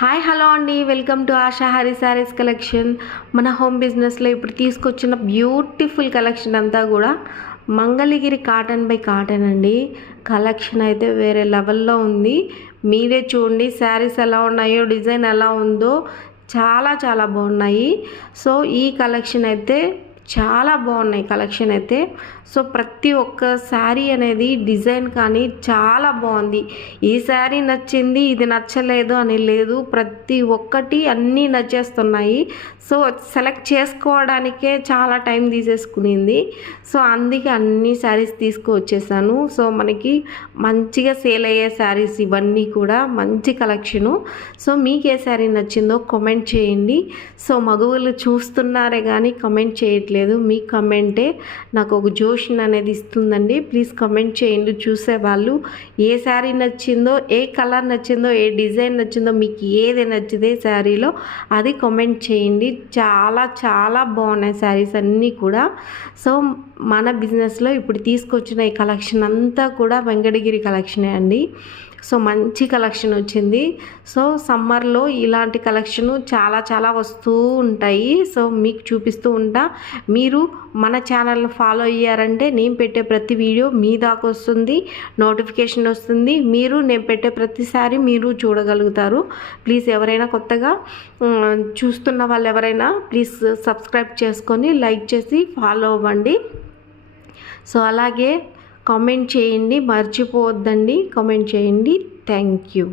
Hi hello అండి, welcome to ASHA Hari saris collection. మన home బిజినెస్లో ఇప్పుడు తీసుకొచ్చిన బ్యూటిఫుల్ కలెక్షన్ అంతా కూడా మంగళగిరి కాటన్ బై కాటన్ అండి. కలెక్షన్ అయితే వేరే లెవెల్లో ఉంది. మీరే చూడండి శారీస్ ఎలా ఉన్నాయో, డిజైన్ ఎలా ఉందో చాలా చాలా బాగున్నాయి. సో ఈ కలెక్షన్ అయితే చాలా బాగున్నాయి కలెక్షన్ అయితే. సో ప్రతి ఒక్క శారీ అనేది డిజైన్ కానీ చాలా బాగుంది. ఈ శారీ నచ్చింది, ఇది నచ్చలేదు అని లేదు, ప్రతి ఒక్కటి అన్నీ నచ్చేస్తున్నాయి. సో సెలెక్ట్ చేసుకోవడానికే చాలా టైం తీసేసుకునింది. సో అందుకే అన్ని శారీస్ తీసుకువచ్చేసాను. సో మనకి మంచిగా సేల్ అయ్యే శారీస్ ఇవన్నీ కూడా మంచి కలెక్షను. సో మీకు ఏ శారీ నచ్చిందో కామెంట్ చేయండి. సో మగవాళ్ళు చూస్తున్నారే కానీ కామెంట్ చేయట్లేదు. మీ కమెంటే నాకు ఒక జోషన్ అనేది ఇస్తుందండి. ప్లీజ్ కమెంట్ చేయండి. చూసేవాళ్ళు ఏ శారీ నచ్చిందో, ఏ కలర్ నచ్చిందో, ఏ డిజైన్ నచ్చిందో, మీకు ఏది నచ్చితే శారీలో అది కామెంట్ చేయండి. చాలా చాలా బాగున్నాయి శారీస్ అన్నీ కూడా. సో మన బిజినెస్లో ఇప్పుడు తీసుకొచ్చిన ఈ కలెక్షన్ అంతా కూడా వెంకటగిరి కలెక్షనే అండి. సో మంచి కలెక్షన్ వచ్చింది. సో సమ్మర్లో ఇలాంటి కలెక్షను చాలా చాలా వస్తూ ఉంటాయి. సో మీకు చూపిస్తూ ఉంటా. మీరు మన ఛానల్ని ఫాలో అయ్యారంటే నేను పెట్టే ప్రతి వీడియో మీ దాకా వస్తుంది, నోటిఫికేషన్ వస్తుంది. మీరు నేను పెట్టే ప్రతిసారి మీరు చూడగలుగుతారు. ప్లీజ్ ఎవరైనా కొత్తగా చూస్తున్న వాళ్ళు ఎవరైనా ప్లీజ్ సబ్స్క్రైబ్ చేసుకొని లైక్ చేసి ఫాలో అవ్వండి. సో అలాగే కామెంట్ చేయండి, మర్చిపోవద్దండి, కామెంట్ చేయండి. Thank you.